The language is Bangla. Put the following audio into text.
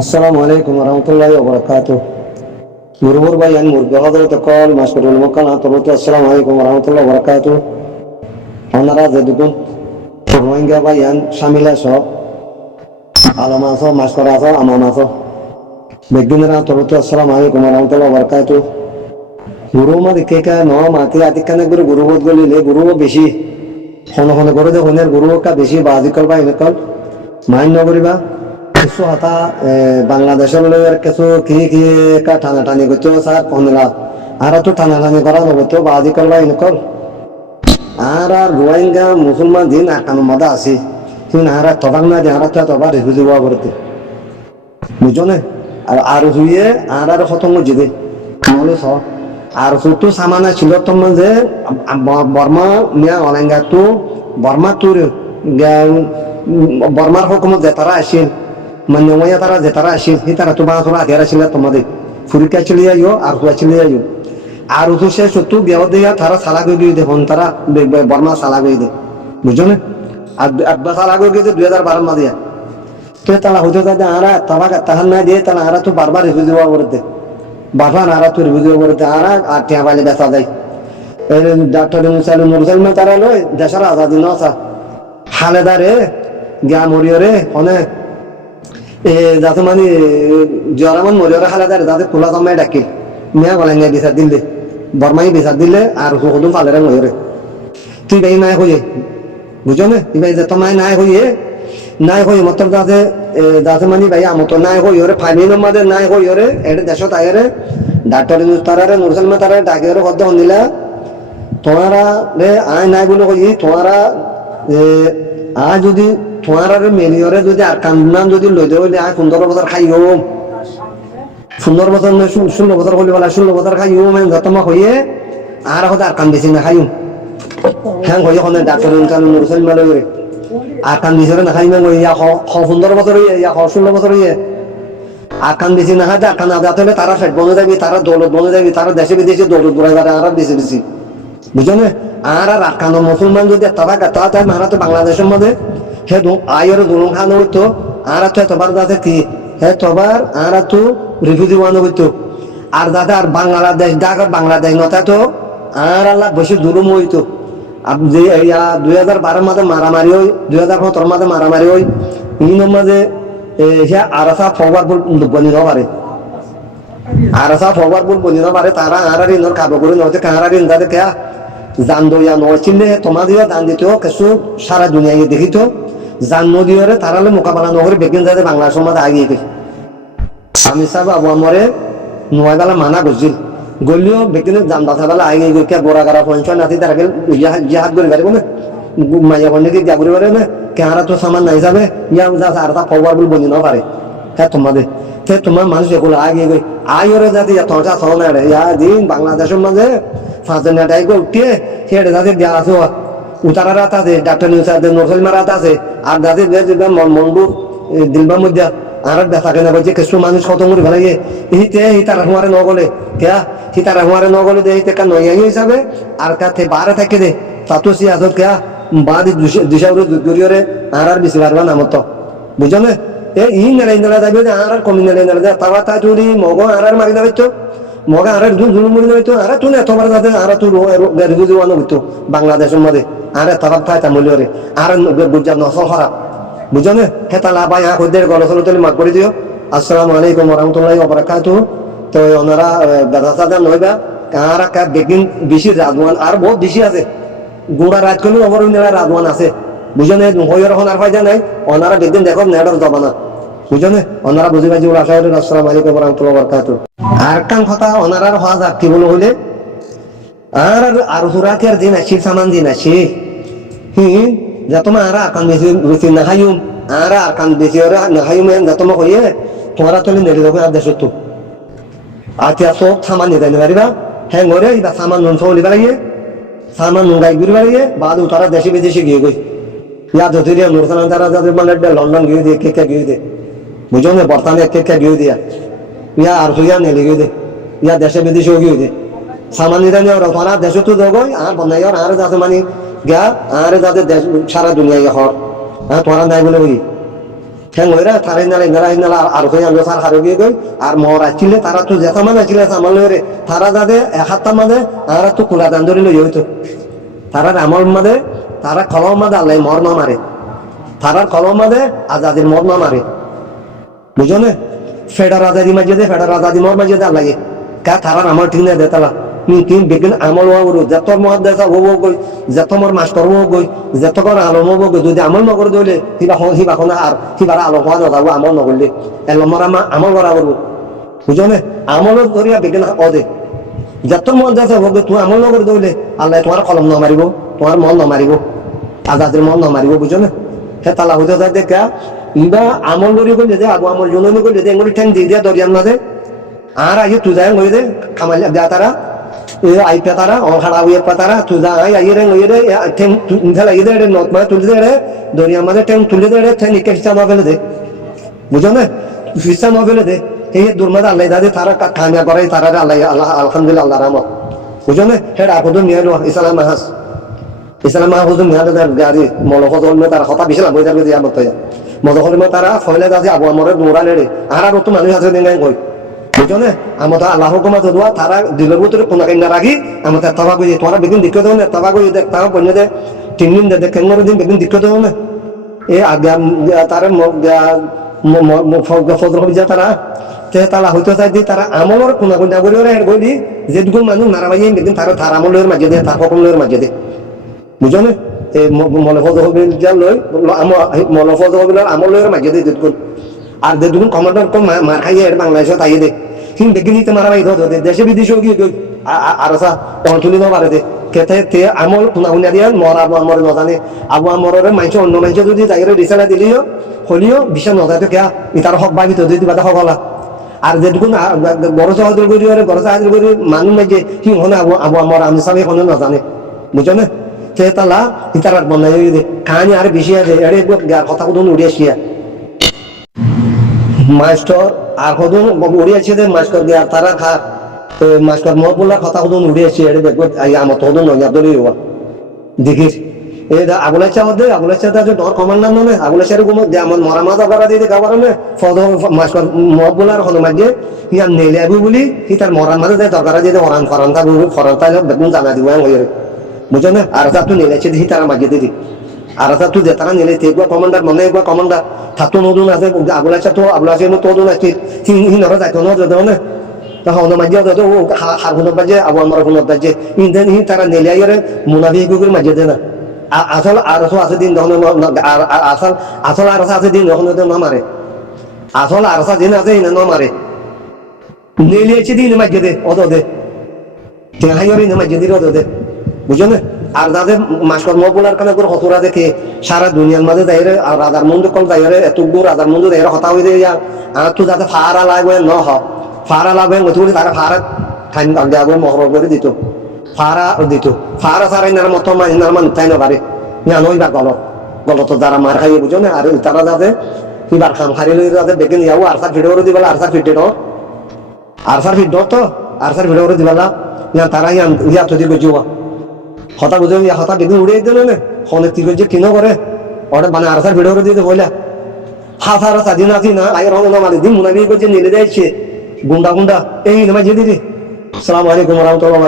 আসসালামু আলাইকুম রহমতুল্লাহি ওবরাকাতু। মুরমুর ভাই আন মুরগি হজরত কল মাসকুরুল মুকানা তরুত আসসালামু আলাইকুম রহমতুল্লাহি ওবরাকাতু। ওনারা যে দুগুণ রোহিঙ্গা ভাই আন শামিল আছো আলম আছো মাসকর আছো আমাম আছো বেগিনরা তরুত আসসালামু আলাইকুম রহমতুল্লাহি ওবরাকাতু। গুরু মা দিকে কা ন মাতি আতিকানে গুরু গুরু বোধ গলিলে গুরু বেশি হন হন করে দে হনের গুরু কা বেশি বাজিকল বা এনেকল মাইন নগরিবা কিছু হতা বাংলাদেশের লোকের কিছু কি কি কা টানাটানি করছো স্যার পনেরা আর তো টানাটানি করা নগতো বাজি করবা ইনকল আর আর রোহিঙ্গা মুসলমান দিন আকানো মাদা আছে কিন্তু আর তবাক না দিয়ে আর তবা রিফিউজি হওয়া করতে বুঝছো না আর হুইয়ে আর খতম জিদে নহলে স আর তো সামানা ছিল তোমার যে বর্মা নিয়া অলেঙ্গা তো বর্মা তোর বর্মার হুকুমত যে তারা আসেন মানে ওয়া তারা যে তারা আসেন সেই তারা তো বাসরা আগে আসলে তোমাদের ফুরিকা চলে যাইও আর হুয়া চলে যাইও আর তো সে সত্য বিয়া দিয়া তারা সালা গই দিয়ে দেখুন তারা বর্মা সালা গই দে বুঝছো না আর আব্বা সালা গই দিয়ে 2012 মা দিয়া তো তারা হতে যাতে আরা তাবাক তাহার না দিয়ে তারা আরা তো বারবার রিভিউ হওয়া করতে বারবার আরা তো রিভিউ করতে আরা আর টিয়া বাইলে বেচা যায় ডাক্তার মুরসালিমা তারা লয় দেশের আজাদি নসা হালেদারে গিয়া মরিয়রে অনেক যাতে মানে জরামান মরিয়রে হালেদারে যাতে খোলা জমায় ডাকি মিয়া গলাঙ্গা বিচার দিলে বর্মাই বিচার দিলে আর হুকুম ফালেরে মরিয়রে তুই ভাই নাই হইয়ে বুঝো না তুই ভাই যে তোমায় নাই হইয়ে মতর যাতে যাতে মানে ভাই আমতো নাই হইরে ফাইলিনের মাঝে নাই হইরে এটা দেশত আইরে ডাক্তার তারারে মুরসালিমা তারারে ডাকিরে কত হনিলা তোমারা রে আয় নাই বলে কই তোমারা আ যদি তোমার মেলিয়রে যদি আর কান্নান যদি লই দেবে আয় 15 বছর খাইও 15 বছর 16 বছর হলি বলা 16 বছর খাইও মানে যতমা হইয়ে আর হতে আর কান বেশি না খাইও হ্যাঁ হইয়ে কোন ডাক্তার কান মুরসালিমা লই আর কান বেশি না খাইমে ইয়া 15 বছর হইয়ে ইয়া 16 বছর হইয়ে আর কান বেশি না খাইতে কান আদা হলে তারা ফেট বনে যাবি তারা দৌলত বনে যাবি তারা দেশে বিদেশে দৌলত দৌড়াই আর বেশি বুঝছো না আর আকানো মুসলমান যদি তাবাক তা মারা তো বাংলাদেশের মধ্যে হে আয়ের দুলুং খানো হইতো আর তো এতবার যাতে কি হে তোবার আর তো রিফিউজি ওয়ানো হইতো আর দাদা আর বাংলাদেশ ঢাকা বাংলাদেশ নতা তো আর আল্লাহ বেশি জুলুম হইতো আপনি যে 2012 মাঝে মারামারি হই 2017 মাঝে মারামারি হই ইনের মাঝে সে আরাসা ফরওয়ার্ড বলি না পারে আরাসা ফরওয়ার্ড বলি না পারে তারা আর ইনর কাবো করে নতে কারার ইন দাদা কে জান দইয়া নচিলে তোমাদের দান দিত কিছু সারা দুনিয়ায় দেখিত জান নদীরে তারালে মোকাবেলা নগরে বেগিন যাতে বাংলা সমাজ আগিয়ে গেছে আমি সাহেব আবু আমরে নয়বেলা মানা গজিল গলিও বেগিনে জান বাসাবেলা আগিয়ে গিয়ে গোড়া গাড়া পঞ্চাশ নাতি তারা জিহাদ করে পারবো না মাইয়া বন্ধে যা করে পারে না কেহারা তো সামান নাই যাবে ইয়া আর তা ফরওয়ার্ড বলি না পারে হ্যাঁ তোমাদের তোমার মানুষ এগুলো আগিয়ে গই আয়রে যাতে তোমার সহ না ইয়া দিন বাংলাদেশের মাঝে ফাঁসের নেটাই গো উঠিয়ে সেটা যাতে দেওয়া আছে উতারা রাত আছে ডাক্তার মুরসালিমা রাত আছে আর যাতে মন্ডু দিলবার মধ্যে আর বেচা কেনা করছে কিছু মানুষ কত করে ফেলাইয়ে এইতে তারা হুয়ারে নগলে কেয়া সি তারা হুয়ারে নগলে দে এইতে নয়া হিসাবে আর কাছে বারে থাকে দে তাতো সি আসত কেয়া বাদ দিশাউরে দুরিয়রে আর বেশি পারবা না মতো বুঝো না ই নেড়াই নেড়া যাবে আর কমি নেড়াই নেড়া যায় তাওয়া তা চুরি মগ আর মারি না হইতো মগা আর জুলুমুড়ি না হইতো আর তুই এতবার যাতে আর তুই রিভিউ ওয়ানো হইতো বাংলাদেশের মধ্যে আর তাবার থাই তামলিয়রে আর গুজরাট নসল খারাপ বুঝো না হেতালা ভাই হইদের গলসল তুলি মাত করে দিও। আসসালামু আলাইকুম রহমতুল্লাহি ওবারাকাতুহু। তো ওনারা বেদাসাদা নইবা কারা কা বেগিন বেশি রাজওয়ান আর বহুত বেশি আছে গোড়া রাজ করলে অবর রাজওয়ান আছে বুঝো না হইর হনার ফায়দা নাই ওনারা বেগিন দেখো নেডর জবানা বুঝো না ওনারা বুঝি ভাই যে আশা করি। আসসালামু আলাইকুম রহমতুল্লাহি ওবারাকাতুহু। আর কান কথা ওনারার হওয়া যাক কি বলো হইলে আর আর সুরাতের দিন আসি সামান দিন আসি যা তোমার আর আকান বেশি না খাইম আর আকান বেশি না খাইম যা তোমার হইয়ে তোমারা চলে নেড়ে দেবো আর দেশত আর সব সামান নিতে পারিবা হ্যাঁ ঘরে বা সামান নুন চলি বেড়াইয়ে সামান নুন গাই ঘুরে বেড়াইয়ে বাদ তারা দেশে বিদেশে গিয়ে গই ইয়া যদিও নুরসালাম তারা যাদের মানে লন্ডন গিয়ে দিয়ে কে গিয়ে দে বুঝো না বর্তমানে কে গিয়ে দিয়া ইয়া আর সুইয়া নেলে গিয়ে দে ইয়া দেশে বিদেশে গিয়ে দে সামান নিতে নিয়ে ওরা দেশে তো যোগ আর বনাই আর যাতে মানে গা আর যাতে সারা দুনিয়ায় হর হ্যাঁ তোরা নাই বলে বলি হ্যাঁ ওইরা তারাই নালা আর হয়ে আনলো তার হারে গিয়ে গই আর মর আসছিলে তারা তো যেতা মানে আসলে আমার লয়ে তারা যাতে এক হাতটা মাঝে আর তো খোলা দান ধরে লই হইতো তারার আমল মাঝে তারা কলম মাঝে আল্লাহ মর না মারে তারার কলম মাঝে আজাদির মর না মারে বুঝো না ফেডার আজাদি মাঝে দে ফেডার আজাদি মর মাঝে দে আল্লাহ কা তারার আমল ঠিক না দেতালা কিন্তু বেগিন আমল হওয়া যত মহাদেশা হবো গই যত মোর মাস্টার হবো গই যত কর আলম হবো গই যদি আমল নগর দইলে হিবা কোনা আর হিবারা আলম হওয়া যাবো আমল নগরলে এলমরা আমল করা করবো বুঝো না আমল ধরিয়া বেগিন অদে যত মহাদেশা হবো তুই আমল নগর দইলে আল্লাহ তোমার কলম ন মারিব তোমার মন ন মারিব আজাদের মন ন মারিব বুঝো না হে তালা হইতে যায় দেখা ইবা আমল ধরি করলে যে আবু আমল জননি করলে যে এগুলি ঠ্যাং দিয়ে দিয়া দরিয়ার মাঝে আর আগে তুই যায় গই দে কামাল যা তারা আই পেতারা অহাড়া উয়ে পেতারা তুই যা আই আইরে গইরে ঠ্যাং ইনশাআল্লাহ ইদে নট মা তুলে দে দরিয়ার মাঝে ঠ্যাং তুলে দে ঠ্যাং নিকে হিসাব ফেলে দে বুঝো না হিসাব ফেলে দে এই দুর্মাদ আল্লাহ দাদে তারা কামিয়া করে তারা আল্লাহ আলহামদুলিল্লাহ আল্লাহ রহমত বুঝো না হেড আপদ নিয়ে ইসলাম মাহাস ইসলাম হুজুর মিয়াদার গাড়ি মলফজল মে তারা কথা বিশাল বইদার দিয়া মতয়া মদখল মে তারা ফয়লা দাজি আবু আমরে দৌড়া লেড়ে আর তো মানুষ আছে দেঙ্গাই কই বুঝছো না আমরা আল্লাহ হুকুমা তো দোয়া তারা দিলের ভিতরে কোনা কেন রাখি আমরা তাবা কই তোরা বেগিন দিক্কত না তাবা কই দেখ তাও বন্য দে 3 দিন দে কেন দিন বেগিন দিক্কত না এ আগে তারা ফজর হই যা তারা তে তালা হইতো চাই দি তারা আমলর কোনা কোনা করি ওরে কইলি যে দুগুন মানুষ নারাবাই বেগিন তারা তার আমলের মাঝে দে তার হুকুমের মাঝে দে বুঝো না এই মলফজ হবিল যা লই মলফজ হবিলার আমলের মাঝে দে দুগুন আর দে দুগুন কমান্ডার কোন মার খাইয়ে বাংলাদেশে তাই দে কিন্তু বেগিনি তো মারাবাই দে দেশে বিদেশে গিয়ে আর সা তখন তুলি না পারে দে কেতে তে আমল কোনা কোনা দিয়া মর আবু আমর ন জানে আবু আমরের মাইছে অন্য মাইছে যদি তাইরে রিসালা দিলিও হলিও বিশাল ন যাতে কে ইতার হক বাকি তো দিদি বাদা হকলা আর যেটুকুন বড় সাহায্য করি ওরে বড় সাহায্য করি মানুষ মাঝে কি হনে আবু আমর আমি সবাই কোনো না জানে বুঝো না তেতালা ইতারাত বনাই দে কানি আর বেশি আছে এড়ে কথা কত উড়িয়েছিয়া মাস্টার আর কত উড়িয়েছে দে মাস্টার গে তারা খা মাস্টার মহবুল্লাহ কথা কত উড়িয়েছে এড়ে দেখো আমার তো নয় আদরি হওয়া দেখিস এই আগুলাচা দে আগুলাচা দে ডর কমান্ডার নয় আগুলাচার গুলো দে আমার মরামাদা করা দিয়ে খাবার না ফদ মাস্টার মহবুল্লার হলো মাঝে ইয়া নেলে আবু বলি কি তার মরান মাঝে দরকার দিয়ে ওরান ফরান্তা ফরান্তা বেগুন জানা দিব হয়ে বুঝো না আর তুই নেলেছে দেখি তারা মাঝে দিদি আর তুই যে তারা নেলে তেগুয়া কমান্ডার মনে একবার কমান্ডার থাকতো নতুন আছে আগুলাচা তো আগুলাচে তো নতুন আছে হিনরা যাইতো না যত না তখন মাঝে যত হার হুনত বাজে আবু আমার হুনত বাজে ইন্দেন হি তারা নেলে আইরে মুনাফি গুগুর মাঝে দে না আসল আর আছে দিন যখন আসল আসল আর আছে দিন যখন না মারে আসল আর দিন আছে না মারে নেলেছে দিন মাঝে দে অত দে হাইরে মাঝে দিল অত দে বুঝো না আর যাদের মাস্টার মহবুলার কানে করে হতরা দেখে সারা দুনিয়ার মাঝে যাইরে আর রাজার মন্দ কল যাইরে এত দূর রাজার মন্দ যাইরে হতা হয়ে যায় আর তো যাতে ফারা লাগবে ন হ ফারা লাগবে মতো তারা ফারা খাইন আগে মহর করে দিত ফারা দিত ফারা সারাই নার মতো নার মান তাই না পারে জানো এবার গলত যারা মার খাইয়ে বুঝো না আর তারা যাতে এবার খাম খারি লই যাতে বেগে যাবো আর সার ভিডিও করে দিবেলা আর সার ফিটে আর সার ফিট তো আর সার ভিডিও করে দিবেলা তারা ইয়া তো দিবে জুয়া হতা বুঝে হতা বেগুন উড়িয়ে দিল না অনেক তির যে কিনো করে ওটা মানে আরসার ভিডিও করে দিতে বলে হাত আর স্বাধীন আছি না আগে রঙ মারি দিন মুনাবি করছে নিলে যাইছে গুন্ডা গুন্ডা এই নামাজ দিদি আসসালামু আলাইকুম ওয়া রাহমাতুল্লাহ।